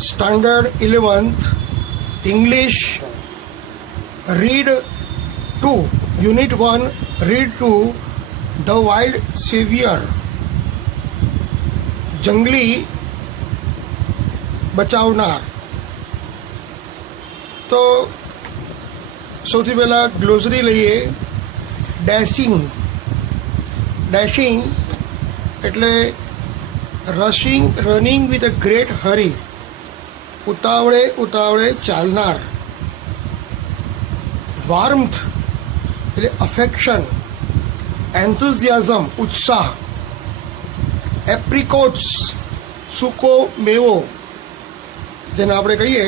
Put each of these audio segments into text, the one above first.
Standard 11th, English, Read 2, Unit 1, Read 2, The Wild Savior, જંગલી બચાવનાર. તો સૌથી પહેલાં ગ્લોસરી લઈએ. ડેશિંગ એટલે રનિંગ વિથ અ ગ્રેટ હરી, ઉતાવળે ચાલનાર. વાર્મથ એટલે અફેક્શન, એન્થુઝિયાઝમ ઉત્સાહ. એપ્રિકોટ્સ સૂકો મેવો, જેને આપણે કહીએ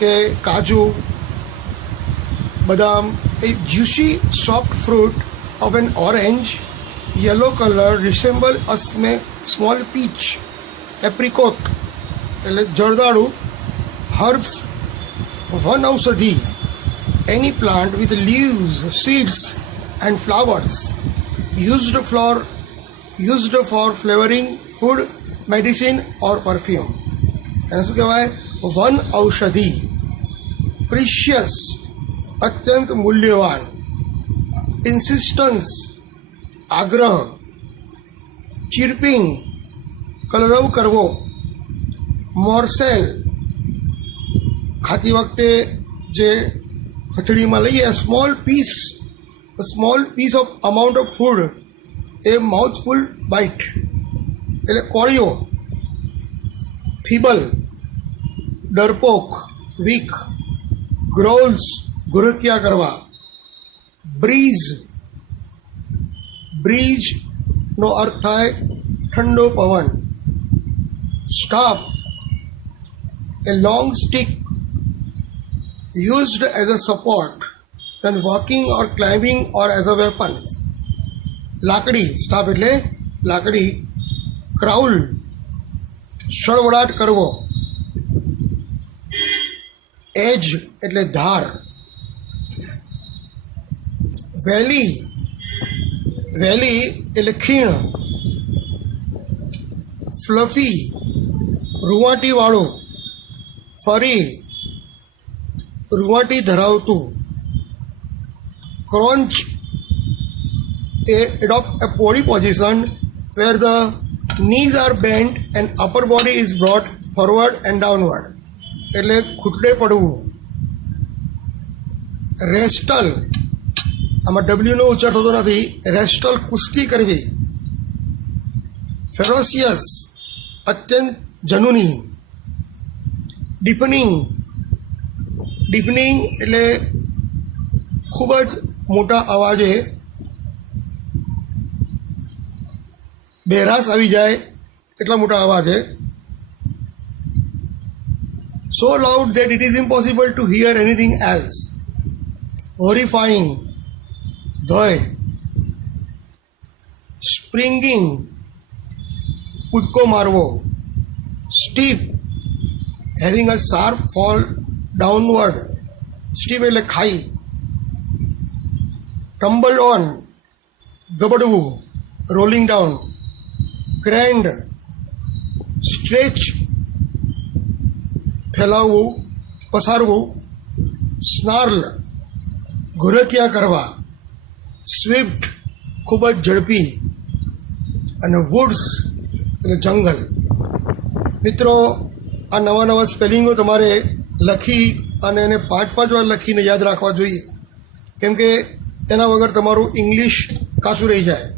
કે કાજુ, બદામ. A juicy soft fruit of an orange yellow color resemble a small peach. Apricot એટલે જરદાળુ. Herbs, વનૌષધિ, any plant with leaves, seeds and flowers used for flavoring food, medicine or perfume. એને શું કહેવાય? વન ઔષધિ. પ્રિશિયસ અત્યંત મૂલ્યવાન. ઇન્સિસ્ટન્સ આગ્રહ. ચીર્પિંગ કલરવ કરવો. મોર્સેલ ખાતી વખતે જે હથેળીમાં લઈએ, small piece of amount of food, a mouthful bite એટલે કોળીઓ. ફીબલ ડરપોક, વીક. ગ્રોલ્સ ગુરક્યા કરવા. બ્રીઝનો અર્થ થાય ઠંડો પવન. Staff a long stick used as a support when walking or climbing or as a weapon. લાકડી, સ્ટાફ એટલે લાકડી. ક્રાઉલ સળવળાટ કરવો. એજ એટલે ધાર. વેલી એટલે ખીણ. ફ્લફી રૂંવાટીવાળું. ફરી રૂંવાટી ધરાવતું. ક્રોન્ચ adopt a body position where the knees are bent and upper body is brought forward and downward એટલે ઘૂંટડે પડવું. રેસ્ટલ, આમાં ડબલ્યુનો ઉચ્ચાર થતો નથી. રેસ્ટલ કુસ્તી કરવી. ફેરોસિયસ અત્યંત જનૂની. ડીપનિંગ એટલે ખૂબ જ મોટા અવાજે બહેરાશ આવી જાય એટલા મોટા અવાજે. so loud that it is impossible to hear anything else. Horrifying ભય. સ્પ્રિંગિંગ કૂદકો મારવો. Steep having a sharp fall downward. Steep એટલે ખાઈ. ટમ્બલ ઓન ગબડવું, રોલિંગ ડાઉન. ગ્રેન્ડ સ્ટ્રેચ ફેલાવવું, પસારવું. સ્નાર્લ ઘુરકિયા કરવા. સ્વિફ્ટ ખૂબ જ ઝડપી. અને વુડ્સ એટલે જંગલ. મિત્રો, આ નવા સ્પેલિંગો તમારે લખી અને એને 5 વાર લખીને યાદ રાખવા જોઈએ, કેમ કે એના વગર તમારું ઇંગ્લિશ કાચું રહી જાય.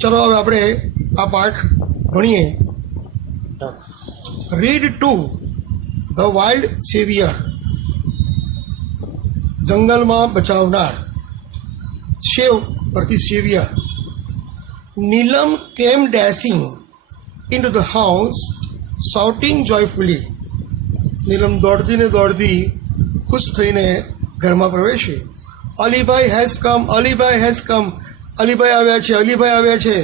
ચલો હવે આપણે આ પાઠ ભણીએ. રીડ 2, ધ વાઇલ્ડ સેવિયર, જંગલમાં બચાવનાર. સેવ પરથી સેવિયર. નીલમ કેમ dashing in to the house shouting joyfully. નીલમ દોડતી ખુશ થઈને ઘરમાં પ્રવેશી. Alibhai has come. અલીભાઈ આવ્યા છે.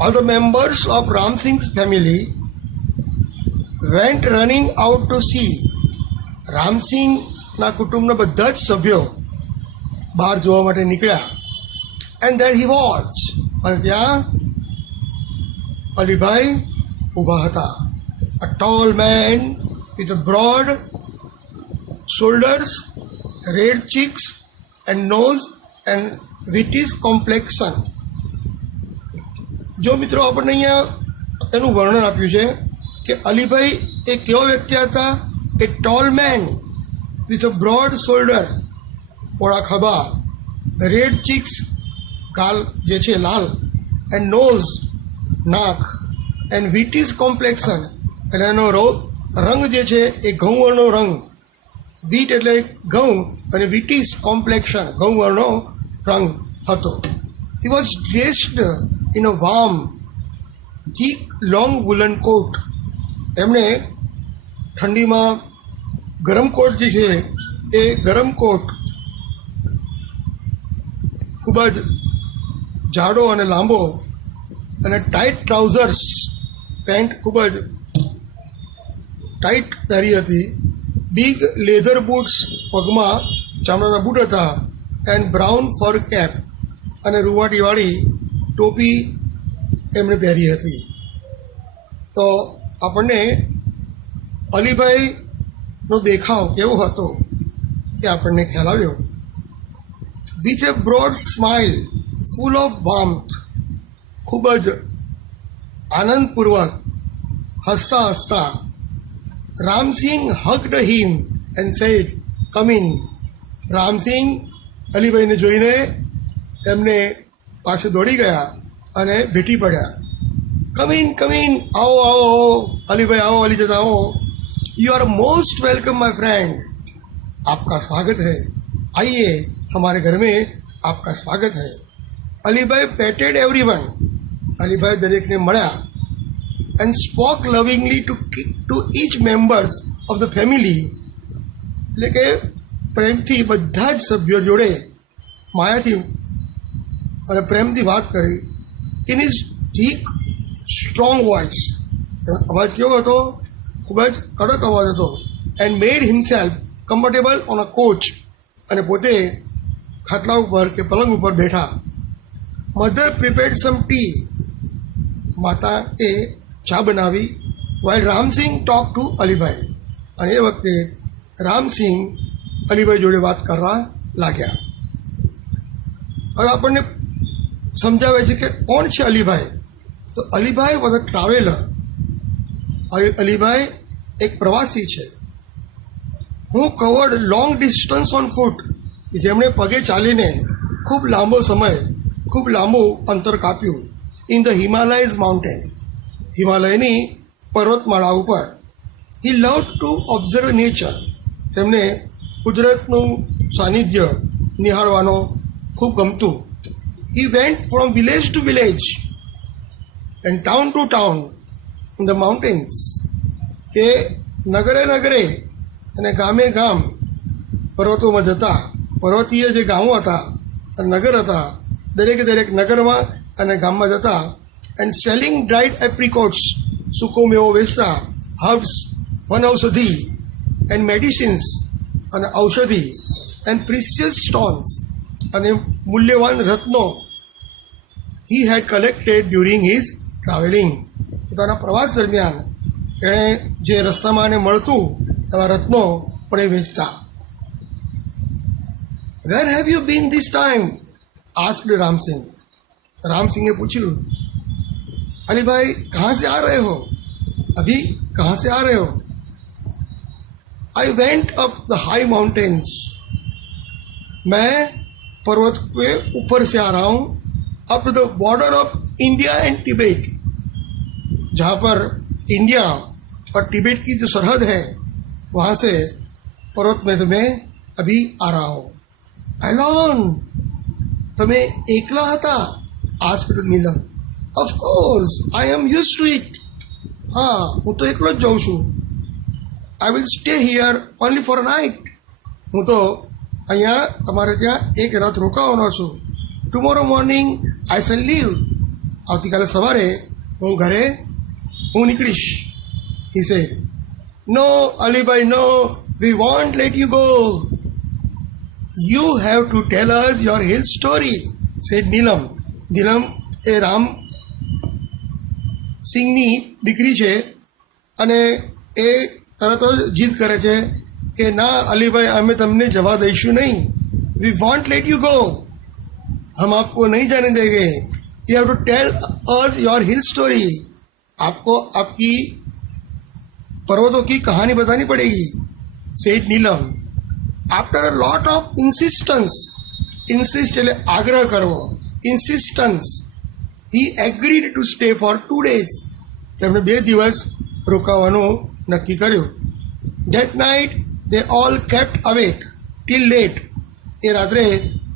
All the members of Ramsingh's family went running out to see. રામસિંહના કુટુંબના બધા જ સભ્યો બહાર જોવા માટે નીકળ્યા. And there he was. અને ત્યાં અલીભાઈ ઊભા હતા. a tall man with a broad shoulders, red cheeks and nose and British complexion. જો મિત્રો આપણને અહીંયા એનું વર્ણન આપ્યું છે કે અલીભાઈ એ કેવો વ્યક્તિ હતા? A tall man with a broad shoulder, પોળા ખભા, રેડ ચીક્સ ગાલ જે છે લાલ, એન્ડ નોઝ નાક, એન્ડ વિટીસ કોમ્પ્લેક્શન અને એનો રંગ જે છે એ ઘઉંવર્ણનો રંગ. વીટ એટલે ઘઉં અને વિટીસ કોમ્પ્લેક્શન ઘઉંવર્ણનો રંગ હતો. He was dressed in a warm thick long woolen coat. એમણે ઠંડીમાં ગરમ કોટ જે છે એ ગરમ કોટ ખૂબ જ જાડો અને લાંબો, અને ટાઈટ ટ્રાઉઝર્સ પેન્ટ ખૂબ જ ટાઈટ પહેરી હતી. બિગ લેધર બૂટ્સ પગમાં ચામડાના બૂટ હતા, એન્ડ બ્રાઉન ફર કેપ અને રૂંવાટીવાળી ટોપી એમણે પહેરી હતી. તો આપણને અલીભાઈનો દેખાવ કેવો હતો એ આપણને ખ્યાલ આવ્યો. With a broad smile full of warmth, ખૂબ જ આનંદપૂર્વક હસતા હસતા Ramsingh hugged him and said come in. Ramsingh અલીભાઈને જોઈને એમને પાસે દોડી ગયા અને ભેટી પડ્યા. કમ ઇન, आओ आओ अली भाई, आओ अली जदा आओ, you are most welcome my friend. आपका स्वागत है, आइए हमारे घर में आपका स्वागत है. अली भाई पेटेड एवरीवन. अली भाई દરેકને મળ્યા and spoke લવિંગલી to each members of the family. એટલે કે પ્રેમથી બધા જ સભ્યો જોડે માયાથી અને પ્રેમથી વાત કરી. In his thick strong voice, અવાજ કેવો હતો? ખૂબ જ કડક અવાજ હતો. And made himself comfortable on a couch, અને પોતે ખાટલા ઉપર કે પલંગ ઉપર બેઠા. Mother prepared some tea. માતા એ ચા બનાવી. While Ramsingh talk to Alibhai, અને એ વખતે રામસિંહ અલીભાઈ જોડે વાત કરવા લાગ્યા. હવે આપણને સમજાવે છે કે કોણ છે અલીભાઈ. તો Alibhai was a traveller. Alibhai એક પ્રવાસી છે. Who covered long distance on foot, જેમણે પગે ચાલીને ખૂબ લાંબો સમય, ખૂબ લાંબુ અંતર કાપ્યું. ઇન ધ હિમાલયઝ માઉન્ટેન, હિમાલયની પર્વતમાળા ઉપર. He love to observe nature, તેમને કુદરતનું સાનિધ્ય નિહાળવાનો ખૂબ ગમતું. He went from village to village and town to town in the mountains. તે નગરે નગરે અને ગામે ગામ પર્વતોમાં જતા. પર્વતીય જે ગામો હતા અને નગર હતા, દરેકે દરેક નગરમાં અને ગામમાં જતા. એન્ડ સેલિંગ ડ્રાઈડ એપ્રિકોટ્સ, સૂકો મેવો વેચતા. હર્બ્સ, વનૌષધિ એન્ડ મેડિસિન્સ, અને ઔષધિ. એન્ડ પ્રિસિયસ સ્ટોન્સ, અને મૂલ્યવાન રત્નો. હી હેડ કલેક્ટેડ ડ્યુરિંગ હિઝ ટ્રાવેલિંગ. પોતાના પ્રવાસ દરમિયાન એણે જે રસ્તામાં એને મળતું એવા રત્નો પણ એ વેચતા. Where have you been this time? Asked Ramsingh. રામસિંહે પૂછ્યું, अली भाई कहाँ से आ रहे हो? अभी कहाँ से आ रहे हो? I went up the high mountains. मैं पर्वत के ऊपर से आ रहा हूँ. Up to the border of India and Tibet, जहाँ पर इंडिया और टिबेट की जो सरहद है वहाँ से पर्वत में तो मैं अभी आ रहा हूँ. एलोन, तुम्हें एकला था? Asked Neelam. Of course I am use to it. हाँ, હું તો એકલો જ જાઉં છું. I will stay here only for a night. હું તો અહીંયા તમારે ત્યાં એક રાત રોકાવાનો છું. Tomorrow morning I shall leave. આવતીકાલે સવારે હું નીકળીશ. He said. No Alibhai, no, we won't let you go. You have to tell us your hill story, said Neelam. Neelam એ રામ સિંહની દીકરી છે અને એ તરત જ જીદ કરે છે કે ના અલીભાઈ, અમે તમને જવા દઈશું નહીં. We won't let you go, हम आपको नहीं जाने देंगे. You have to tell us your hill story. आपको आपकी पर्वतों की कहानी बतानी पड़ेगी, said Neelam. After a lot of insistence, insist એટલે આગ્રહ કરવો, insistence, he agreed to stay for 2 days. તેમણે 2 દિવસ રોકાવાનું નક્કી કર્યું. That night they all kept awake till late. એ રાત્રે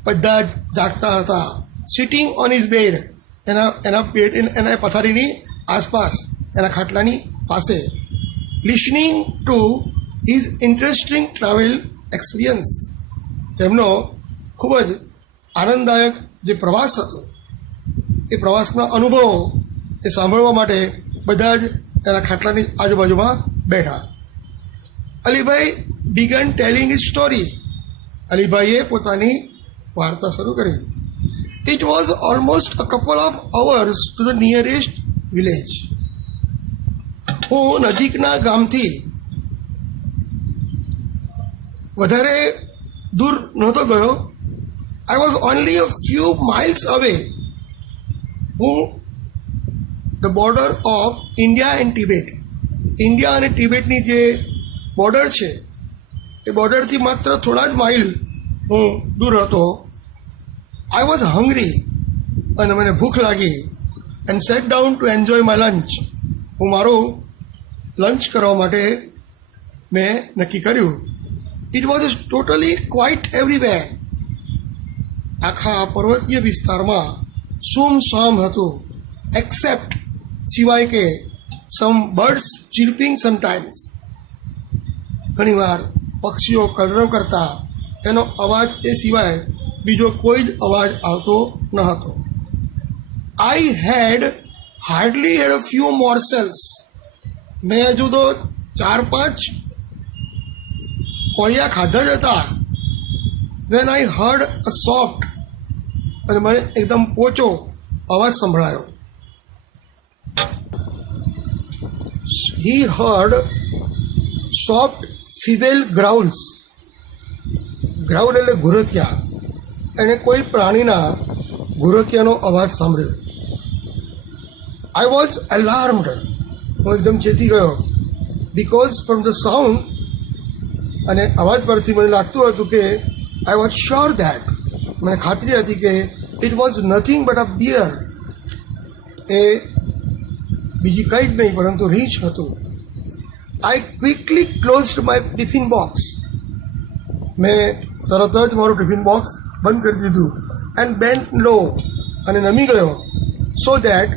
બધા જ જાગતા હતા. સિટિંગ ઓન હિઝ બેડ, એના પથારીની આસપાસ, એના ખાટલાની પાસે. Listening to his interesting travel experience. તેમનો ખૂબ જ આનંદદાયક જે પ્રવાસ હતો, એ પ્રવાસના અનુભવો એ સાંભળવા માટે બધા જ એના ખાટલાની આજુબાજુમાં બેઠા. Alibhai began telling his story. અલીભાઈએ પોતાની વાર્તા શરૂ કરી. It was almost a couple of hours to the nearest village. હું નજીકના ગામથી વધારે દૂર નહોતો ગયો. I was only a few miles away. હું the border of India and Tibet, India અને ટિબેટની જે બોર્ડર છે એ બોર્ડરથી માત્ર થોડા જ માઇલ હું દૂર હતો. આઈ વોઝ હંગ્રી, અને મને ભૂખ લાગી. And set down to enjoy my lunch. હું મારું લંચ કરવા માટે મેં નક્કી કર્યું. It was totally quite everywhere. આખા પર્વતીય વિસ્તારમાં સૂમસામ હતું, એક્સેપ્ટ સિવાય કે સમ બર્ડ્સ ચીર્પિંગ સમટાઇમ્સ. ઘણીવાર પક્ષીઓ કલરવ કરતા, એનો અવાજ એ સિવાય બીજો કોઈ જ અવાજ આવતો ન હતો. I had hardly had a few morsels. મેં હજુ તો 4-5 કોળિયા ખાધા જ હતા. When I heard a soft, અને મને એકદમ પોચો અવાજ સંભળાયો. He heard soft female growls. Growl એટલે ઘુરકિયા. એને કોઈ પ્રાણીના ઘુરકિયાનો અવાજ સાંભળ્યો. I was alarmed. હું એકદમ ચેતી ગયો. બિકોઝ ફ્રોમ ધ સાઉન્ડ, અને અવાજ પરથી મને લાગતું હતું કે આઈ વોઝ શ્યોર ધેટ, મને ખાતરી હતી કે it was nothing but a bear. એ બીજી કંઈ જ નહીં પરંતુ રીંછ હતું. I quickly closed my tiffin box. મેં તરત જ મારું ટિફિન બોક્સ બંધ કરી દીધું. એન્ડ બેન્ટ લો, અને નમી ગયો. So that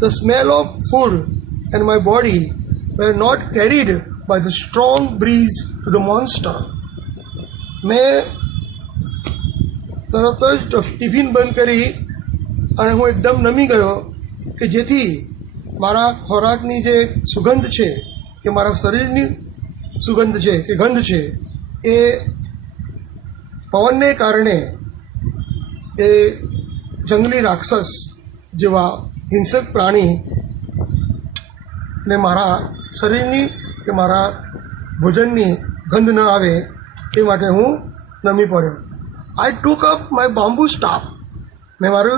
the smell of food and my body were not carried by the strong breeze to the monster. મેં તરત જ ટિફિન બંધ કરી અને હું એકદમ નમી ગયો કે જેથી મારા ખોરાકની જે સુગંધ છે, કે મારા શરીરની સુગંધ છે કે ગંધ છે, એ પવનને કારણે એ જંગલી રાક્ષસ જેવા હિંસક પ્રાણીને મારા શરીરની કે મારા ભોજનની ગંધ ન આવે એ માટે હું નમી પડ્યો. આઈ ટૂક અપ માય બામ્બુ સ્ટાફ. મેં મારો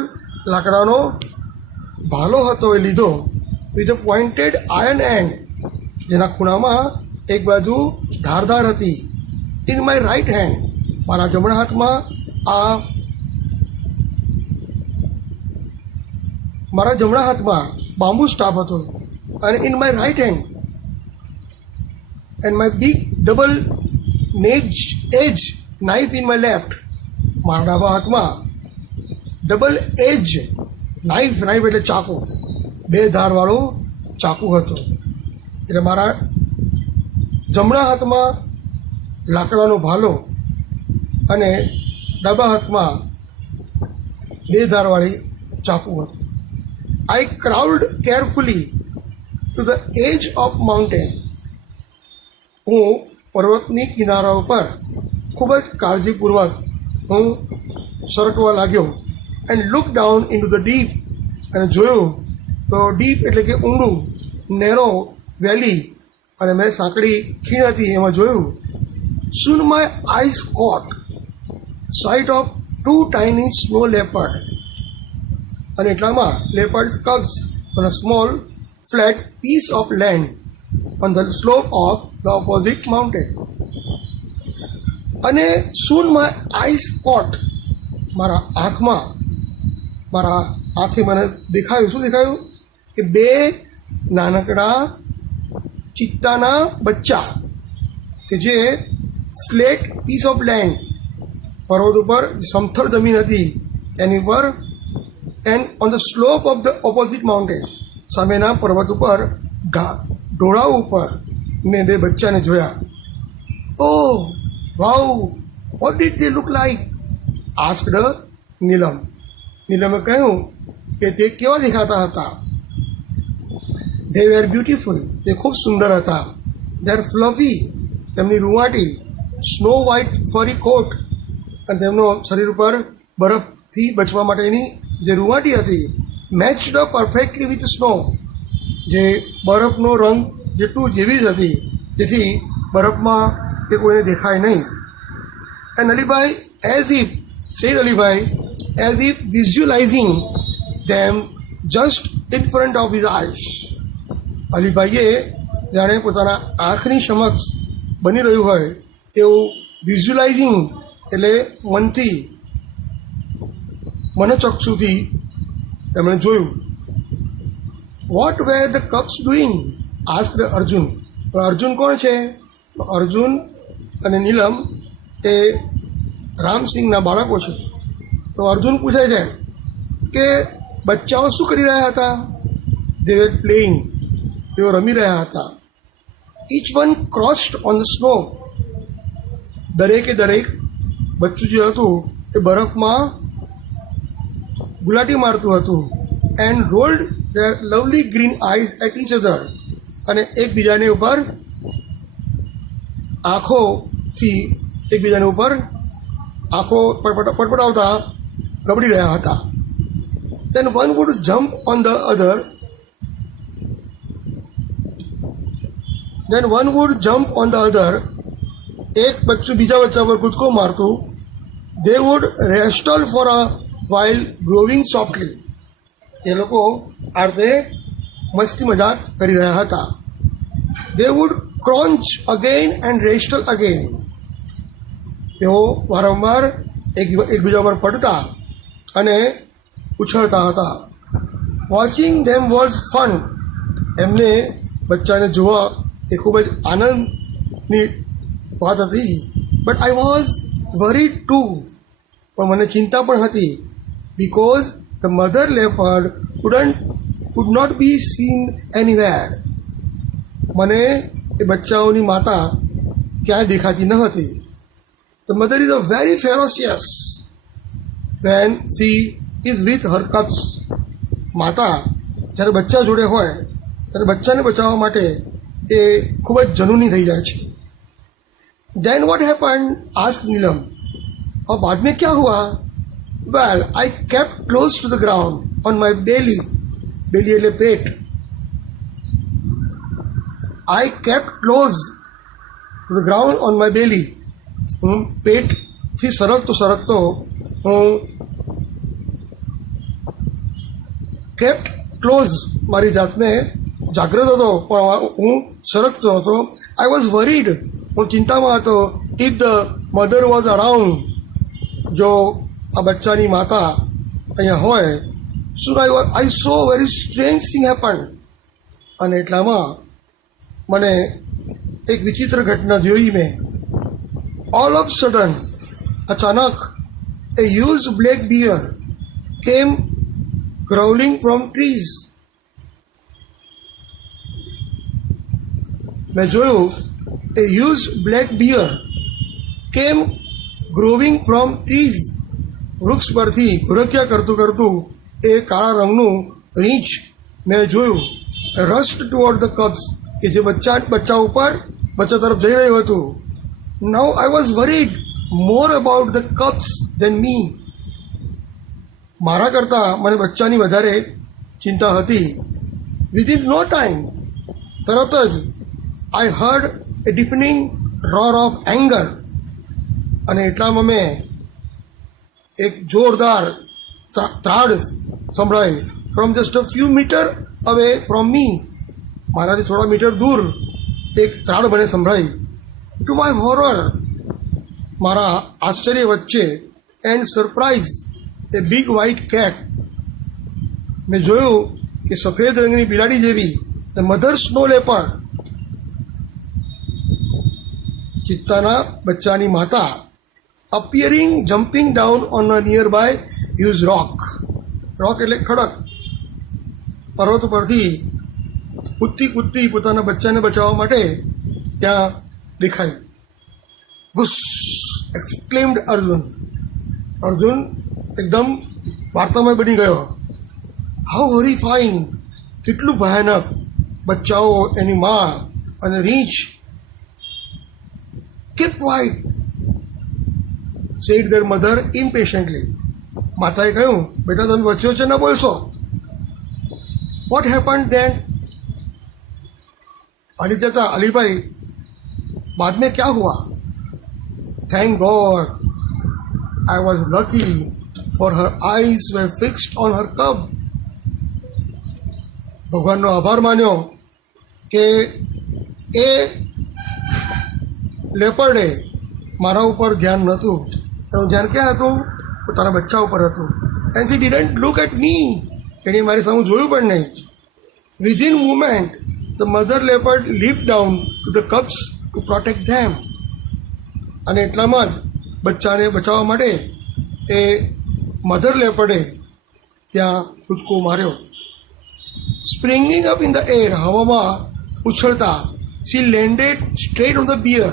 લાકડાનો ભાલો હતો એ લીધો, with a pointed iron and, જેના ખૂણામાં એક બાજુ ધારદાર હતી. ઇન માય રાઇટ હેન્ડ, મારા જમણા હાથમાં મારા જમણા હાથમાં બામ્બુ સ્ટાફ હતો. અને in my right hand and my big double edge knife in my left. મારા ડાબા હાથમાં ડબલ એજ નાઇફ એટલે ચાકુ, 2 ધારવાળું ચાકુ હતું. એટલે મારા જમણા હાથમાં લાકડાનો ભાલો અને ડાબા હાથમાં 2 ધારવાળી ચાકુ હતું. I crawled carefully to the edge of mountain. હું પર્વતની કિનારા ઉપર ખૂબ જ કાળજીપૂર્વક હું સરકવા લાગ્યો. And look down in to the deep. અને જોયું તો ડીપ એટલે કે ઊંડું, નેરો વેલી અને મેં સાંકડી ખીણ હતી એમાં જોયું. Soon my eyes caught sight of two tiny snow leopard. અને એટલામાં leopard's cubs on a small flat piece of land on the slope of the opposite mountain. અને soon my eyes caught, મારા આંખે મને દેખાયું. શું દેખાયું? કે બે નાનકડા ચિત્તાના બચ્ચા કે જે ફ્લેટ પીસ ઓફ લેન્ડ, પર્વત ઉપર સમથળ જમીન હતી એની ઉપર, and on the slope of the opposite mountain, સામેના પર્વત ઉપર ઢોળાવ ઉપર મેં બે બચ્ચાને જોયા. Oh wow, what did they look like? Asked Neelam. નીલમે કહ્યું કે તે કેવા દેખાતા હતા? ધે વેર બ્યુટીફુલ, તે ખૂબ સુંદર હતા. ધે આર ફ્લફી, તેમની રૂંવાટી. સ્નો વ્હાઇટ ફરી કોટ, અને તેમનો શરીર ઉપર બરફથી બચવા માટેની જે રૂંવાટી હતી, matched up perfectly with snow, જે બરફનો રંગ જેટલું જેવી જ હતી, જેથી બરફમાં તે કોઈને દેખાય નહીં. And Alibhai as if visualizing them just in front of his eyes. અલીભાઈએ જાણે પોતાના આંખની સમક્ષ બની રહ્યું હોય તેવું વિઝ્યુલાઇઝિંગ એટલે મનથી, મનોચક્ષુથી તેમણે જોયું. What were the cubs doing? Asked Arjun. Arjun કોણ છે? અર્જુન અને નીલમ એ રામસિંહના બાળકો છે. તો અર્જુન પૂછે છે કે બચ્ચાઓ શું કરી રહ્યા હતા? દે વેર પ્લેઇંગ, તેઓ રમી રહ્યા હતા. Each one crossed on the snow, દરેકે દરેક બચ્ચું જે હતું એ બરફમાં ગુલાટી મારતું હતું. And rolled their lovely green eyes at each other, અને એકબીજાની ઉપર આંખોથી એકબીજાની ઉપર આંખો પટપટાવતા ગબડી રહ્યા હતા. Then one would jump on the other. એક બચ્ચું બીજા બચ્ચા પર કૂદકો મારતું. They would wrestle for a while growing softly. એ લોકો આ રીતે મસ્તી મજાક કરી રહ્યા હતા. They would crunch again and wrestle again. તેઓ વારંવાર એકબીજા પર પડતા અને ઉછળતા હતા. Watching them was fun. એમને બચ્ચાને જોવા એ ખૂબ જ આનંદની વાત હતી. But I was worried too, પણ મને ચિંતા પણ હતી. Because the mother leopard could not be seen anywhere. મને એ બચ્ચાઓની માતા ક્યાંય દેખાતી ન હતી. The mother is a very ferocious when she is with her cubs. માતા જ્યારે બચ્ચા જોડે હોય ત્યારે બચ્ચાને બચાવવા માટે એ ખૂબ જ જનૂની થઈ જાય છે. Then what happened? asked નીલમ. और बाद में क्या हुआ? Well, I kept close to the ground on my belly. belly એટલે પેટ. I kept close to the ground on my belly. હું પેટથી સરકતો હું કેપ્ટ ક્લોઝ, મારી જાતને જાગ્રત હતો પણ હું સરકતો હતો. આઈ વોઝ વરીડ, હું ચિંતામાં હતો. If the mother was around, જો આ બચ્ચાની માતા અહીંયા હોય. શું I saw very strange thing happen. અને એટલામાં મને એક વિચિત્ર ઘટના જોઈ મેં. ઓલ ઓફ સડન, અચાનક, a huge black bear came growling from trees. મેં જોયું a huge black bear came growling from trees. વૃક્ષ પરથી ઘુરક્યા કરતું એ કાળા રંગનું રીંછ મેં જોયું. રસ્ટ ટુવર્ડ ધ કબ્સ, કે જે બચ્ચા ઉપર બચ્ચા તરફ જઈ રહ્યું હતું. Now I was worried more about the cubs than me. મારા કરતાં મને બચ્ચાની વધારે ચિંતા હતી. Within no time તરત જ I heard a deepening roar of anger, અને એટલામાં મેં એક જોરદાર ત્રાડ સંભળાઈ from just a few metre away from me. મારાથી થોડા મીટર દૂર એક ત્રાડ મને સંભળાઈ. ટુ માય હોરર, મારા આશ્ચર્ય વચ્ચે and surprise, a big white cat, મેં જોયું કે સફેદ રંગની બિલાડી જેવી ધ મધર સ્નો લેપર્ડ, ચિત્તાના બચ્ચાની માતા, appearing jumping down on a nearby huge rock. Rock એટલે ખડક. પર્વત પરથી કૂદતી પોતાના બચ્ચાને બચાવવા માટે ત્યાં દેખાઈ. ગુસ એક્સક્લેમ્ડ અર્જુન. અર્જુન એકદમ વાર્તામય બની ગયો. હાઉ હોરિફાઈંગ, કેટલું ભયાનક. બચ્ચાઓ, એની મા અને રીંછ. Keep quiet, said their mother impatiently. માતાએ કહ્યું, બેટા તમે વચ્ચે ન બોલશો. Vote happened than? अली चाचा, अली भाई, बाद में क्या हुआ? Thank God I was lucky for her eyes way fixed on her कब. ભગવાનનો આભાર માન્યો કે એ લેપર્ડે મારા ઉપર ધ્યાન નહોતું, એનું ધ્યાન ક્યાં હતું? પોતાના બચ્ચા ઉપર હતું. And she didn't look at me, એણે મારી સામે જોયું પણ નહીં. Within moment the mother leopard leaped down to the cubs to protect them. અને એટલામાં જ બચ્ચાને બચાવવા માટે એ મધર લેપર્ડે ત્યાં કૂદકો માર્યો. Springing up in the air, હવામાં ઉછળતા, she landed straight on the bear,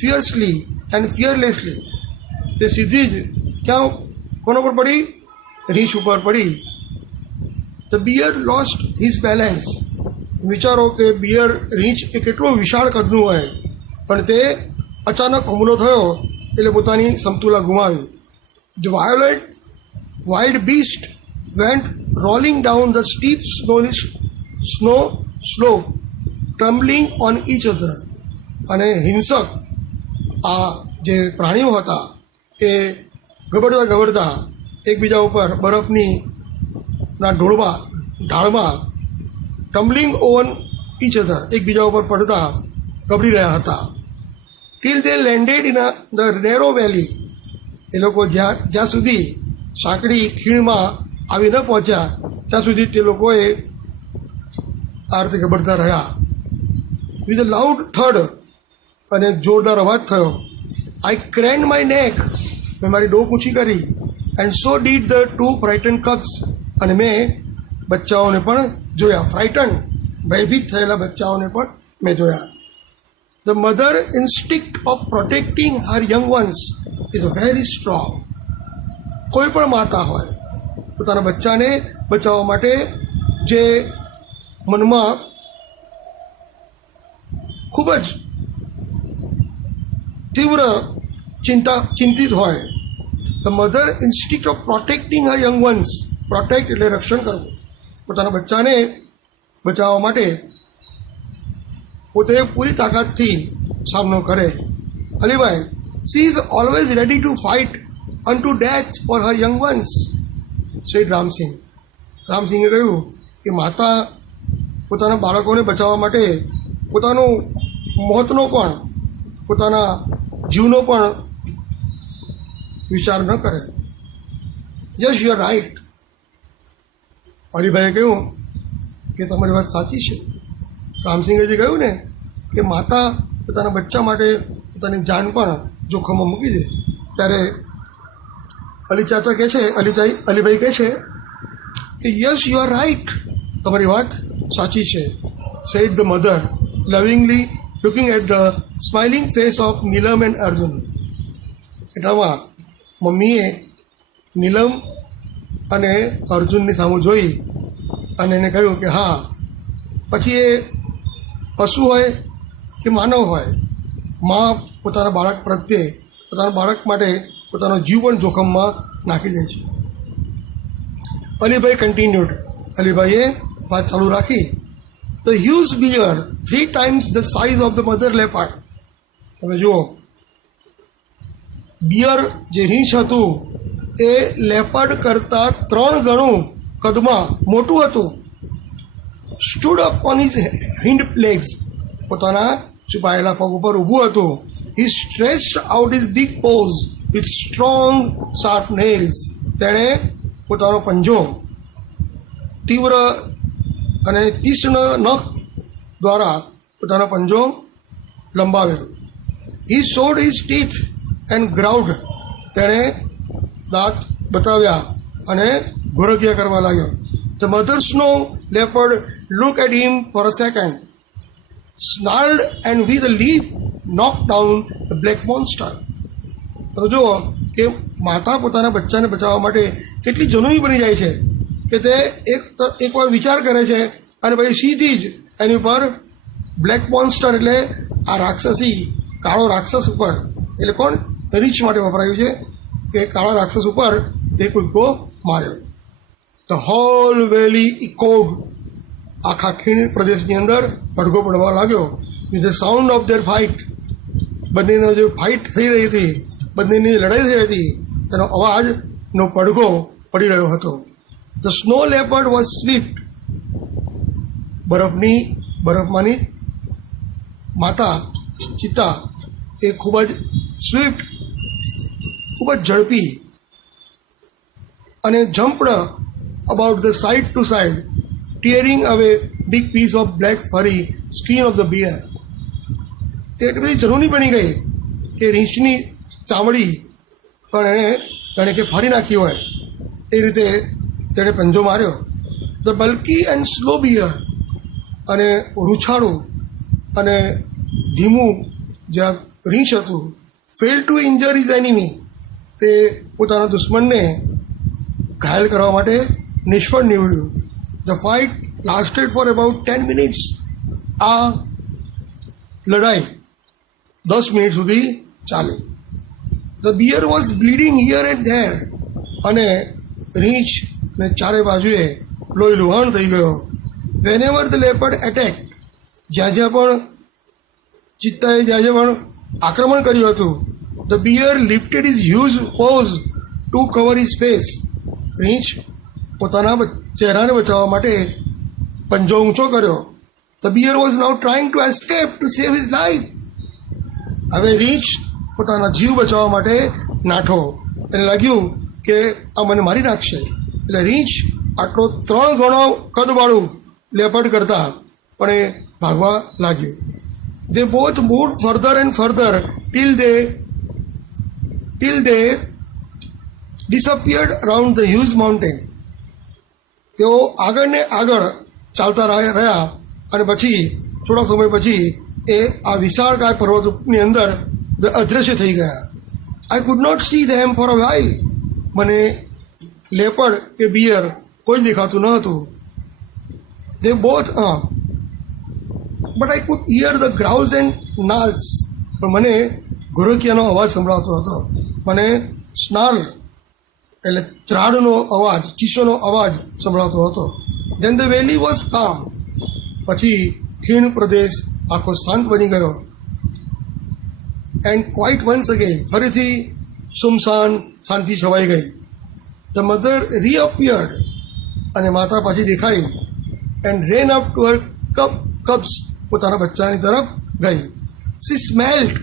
fiercely and fearlessly. તે સીધી જ ક્યાં કોના પર પડી? રીંછ ઉપર પડી. The bear lost his balance. વિચારો કે બિયર, રીંછ એ કેટલો વિશાળ કદનું હોય, પણ તે અચાનક હુમલો થયો એટલે પોતાની સમતુલા ગુમાવી. The wild beast went rolling down the steep snow slope, tumbling on each other. અને હિંસક આ જે પ્રાણીઓ હતા એ ગબડતા એકબીજા ઉપર બરફની ઢાળમાં ટમ્બલિંગ ઓન ઇચ અધર, એકબીજા ઉપર પડતા ગબડી રહ્યા હતા. Till they landed in the narrow valley. એ લોકો જ્યાં સુધી સાંકડી ખીણમાં આવી ન પહોંચ્યા ત્યાં સુધી તે લોકોએ આ રીતે ગબડતા રહ્યા. વિથ અ લાઉડ થડ, અને જોરદાર અવાજ થયો. આઈ ક્રેન્ડ માય નેક, મેં મારી ડોક ઊંચી કરી. And so did the two frighten cubs, અને મેં બચ્ચાઓને પણ જોયા. ફ્રાઇટન, ભયભીત થયેલા બચ્ચાઓને પણ મેં જોયા. The mother instinct of protecting her young ones is very strong. કોઈ પણ માતા હોય, પોતાના બચ્ચાને બચાવવા માટે જે મનમાં ખૂબ જ તીવ્ર ચિંતિત હોય. The mother instinct of protecting her young ones, protect એટલે રક્ષણ કરવું, પોતાના બચ્ચાને બચાવવા માટે પોતે પૂરી તાકાતથી સામનો કરે. Alibhai, she is always ready to fight unto death for her young ones, said Ramsingh. રામસિંહે કહ્યું કે માતા પોતાના બાળકોને બચાવવા માટે પોતાનું મોતનો પણ, પોતાના જીવનો પણ વિચાર ન કરે. Yes, you are right. હરિભાઈએ કહ્યું કે તમારી વાત સાચી છે. રામસિંહે જે કહ્યું ને કે માતા પોતાના બચ્ચા માટે પોતાની જાન પણ જોખમમાં મૂકી દે, ત્યારે અલી ચાચા કહે છે, અલીભાઈ કહે છે કે યસ, યુ આર રાઇટ, તમારી વાત સાચી છે. Said the mother, lovingly looking at the smiling face of Neelam and Arjun. એટલામાં મમ્મીએ નીલમ અને અર્જુનની સામું જોઈ અને એને કહ્યું કે હા, પછી એ પશુ હોય કે માનવ હોય, મા પોતાના બાળક પ્રત્યે, પોતાના બાળક માટે પોતાનો જીવ પણ જોખમમાં નાખી દે છે. અલીભાઈ કન્ટિન્યુડ, અલીભાઈએ વાત ચાલુ રાખી. The huge bear 3 times the size of the mother leopard. તમે જુઓ, બિયર જે રીંછ હતું એ લેપર્ડ કરતાં 3 ગણું કદમાં મોટું હતું. Stood up on his hind legs, પોતાના છુપાયેલા પગ ઉપર ઊભું હતું. He stretched out his big paws with strong sharp nails, તેણે પોતાનો પંજો તીવ્ર અને તીક્ષ્ણ નખ દ્વારા પોતાનો પંજો લંબાવ્યો. He showed his teeth and ground, તેણે દાંત બતાવ્યા અને ઘોરકિયા કરવા લાગ્યો. The mother snow leopard look at him for a second, snarled and with a leap knock down the black monster. તમે જુઓ કે માતા પોતાના બચ્ચાને બચાવવા માટે કેટલી જનૂની બની જાય છે કે તે એકવાર વિચાર કરે છે અને પછી સીધી જ એની ઉપર બ્લેક મોન્સ્ટર એટલે આ રાક્ષસી કાળો રાક્ષસ ઉપર, એટલે કોણ, રીંછ માટે વપરાયું છે કે કાળા રાક્ષસ ઉપર તે કૂદકો માર્યો. ધ હોલ વેલી ઇકોડ, આખા ખીણ પ્રદેશની અંદર પડઘો પડવા લાગ્યો. With the sound of their fight, બંનેનો જે ફાઇટ થઈ રહી હતી, બંનેની લડાઈ થઈ હતી, તેનો અવાજનો પડઘો પડી રહ્યો હતો. The snow leopard was swift, બરફમાંની માતા ચિત્તા એ ખૂબ જ સ્વિફ્ટ, ખૂબ જ ઝડપી અને jumped about the side to side, tearing away big piece of black furry skin of the bear. તે એટલી બધી જનૂની બની ગઈ કે રીંછની ચામડી પણ એણે કે ફાડી નાખી હોય એ રીતે તેણે પંજો માર્યો. The bulky and slow bear, અને રૂછાળું અને ધીમું જ્યાં રીંછ હતું, fail to injure his enemy, તે પોતાના દુશ્મનને ઘાયલ કરવા માટે નિષ્ફળ નીવડ્યું. The fight lasted for about 10 minutes. આ લડાઈ 10 મિનિટ સુધી ચાલી. The bear was bleeding here and there, અને રીંછને ચારે બાજુએ લોહી લુહાણ થઈ ગયો. વેનેવર ધ લેપર્ડ એટેક, જ્યાં પણ ચિત્તાએ પણ આક્રમણ કર્યું હતું, the bear lifted his huge paws to cover his face, રીંછ પોતાના ચહેરાને બચાવવા માટે પંજો ઊંચો કર્યો. The bear was now trying to escape to save his life. હવે રીંછ પોતાના જીવ બચાવવા માટે નાઠો, એને લાગ્યું કે આ મને મારી નાખશે. એટલે રીંછ આટલો 3 ગણો કદવાળું લેપર્ડ કરતા પણ એ ભાગવા લાગ્યું. They both move further and further till they disappeared around the huge mountain. તેઓ આગળ ને આગળ ચાલતા રહ્યા અને પછી થોડા સમય પછી એ આ વિશાળકાય પર્વતની અંદર અદૃશ્ય થઈ ગયા. I could not see them for a while, મને લેપર્ડ કે બિયર કોઈ દેખાતું ન હતું. They both but I could hear the growls and snarls, પણ મને ઘોરકિયાનો અવાજ સંભળાતો હતો. મને સ્નાર્લ એટલે ત્રાડનો અવાજ, ચીસોનો અવાજ સંભળાતો હતો. ધેન ધ વેલી વોઝ કામ, પછી ખીણ પ્રદેશ આખો શાંત બની ગયો. એન્ડ ક્વાઇટ વન્સ અગેન, ફરીથી સુમસાન શાંતિ છવાઈ ગઈ. ધ મધર રીઅપિયર્ડ, અને માતા પાછી દેખાઈ. And ran up to her cubs, પોતાના બચ્ચાની તરફ ગઈ. સી સ્મેલ્ડ,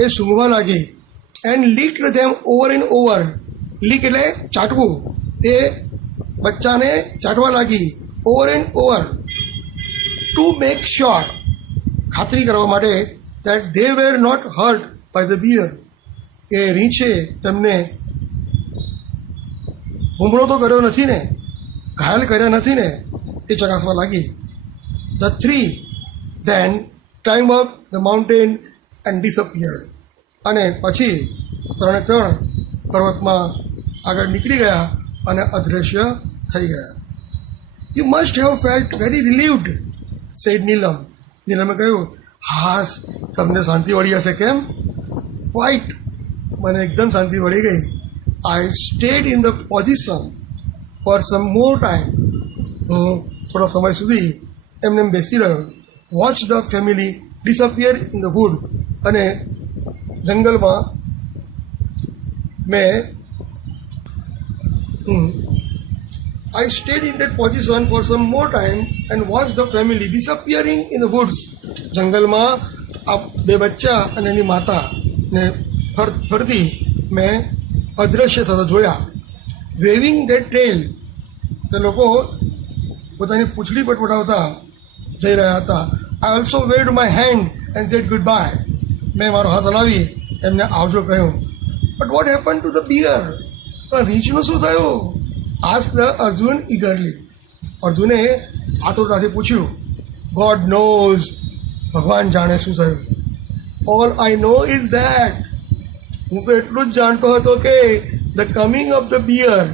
એ સૂંઘવા લાગી. And licked them over and over, lick એટલે ચાટવું, તે બચ્ચાને ચાટવા લાગી over and over. To make sure, ખાતરી કરવા માટે that they were not hurt by the bear, કે રીંછે તેમને હુમલો તો કર્યો નથી ને, ઘાયલ કર્યા નથી ને, એ ચકાસવા લાગી. The three then climb up the mountain and disappeared, અને પછી 3 પર્વતમાં આગળ નીકળી ગયા અને અદૃશ્ય થઈ ગયા. You must have felt very relieved, said Neelam. નીલમે કહ્યું, હા તમને શાંતિ વળી હશે. કેમ? ક્વાઇટ, મને એકદમ શાંતિ વળી ગઈ. I stayed in the position for some more time, હું થોડા સમય સુધી એમને એમ બેસી રહ્યો. Watch the family disappear in the wood. અને જંગલમાં મેં I stayed in that position for some more time and watched the family disappearing in the woods. જંગલમાં આ બે બચ્ચા અને એની માતાને ફરતી મેં અદૃશ્ય થતા જોયા. વેવિંગ ધેટ ટેલ, તે લોકો પોતાની પૂંછડી પટપટાવતા જઈ રહ્યા હતા. I also waved my hand and said goodbye. મેં મારો હાથ હલાવી એમને આવજો કહ્યું. But what happen to the bear? પણ રીંછનું શું થયું? Asked Arjun eagerly. અર્જુને આતુરતાથી પૂછ્યું. ગોડ નોઝ, ભગવાન જાણે શું થયું. All I know is that, હું તો એટલું જ જાણતો હતો કે the coming of the bear,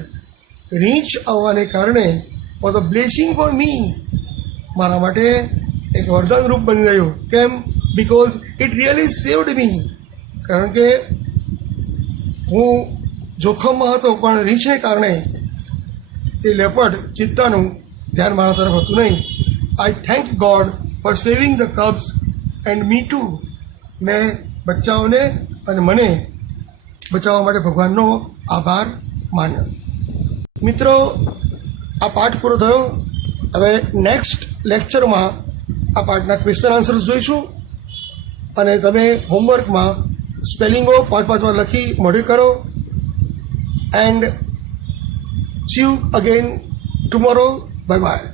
રીંછ આવવાને કારણે was a blessing for me, મારા માટે એક વરદાન રૂપ બની રહ્યું. કેમ? બિકોઝ ઇટ રિયલી સેવડ મી. કારણ કે હું જોખમમાં હતો, પણ રીંછને કારણે એ લેપર્ડ ચિત્તાનું ધ્યાન મારા તરફ હતું નહીં. આઈ thank God for saving the cubs and me to. મેં બચ્ચાઓને અને મને બચાવવા માટે ભગવાનનો આભાર માન્યો. મિત્રો, આ પાઠ પૂરો થયો. હવે નેક્સ્ટ લેક્ચરમાં આ પાઠના ક્વેશ્ચન આન્સર્સ જોઈશું. અને તમે હોમવર્કમાં સ્પેલિંગો 5-5 વાર લખી મોઢે કરો. And see you again tomorrow. Bye bye.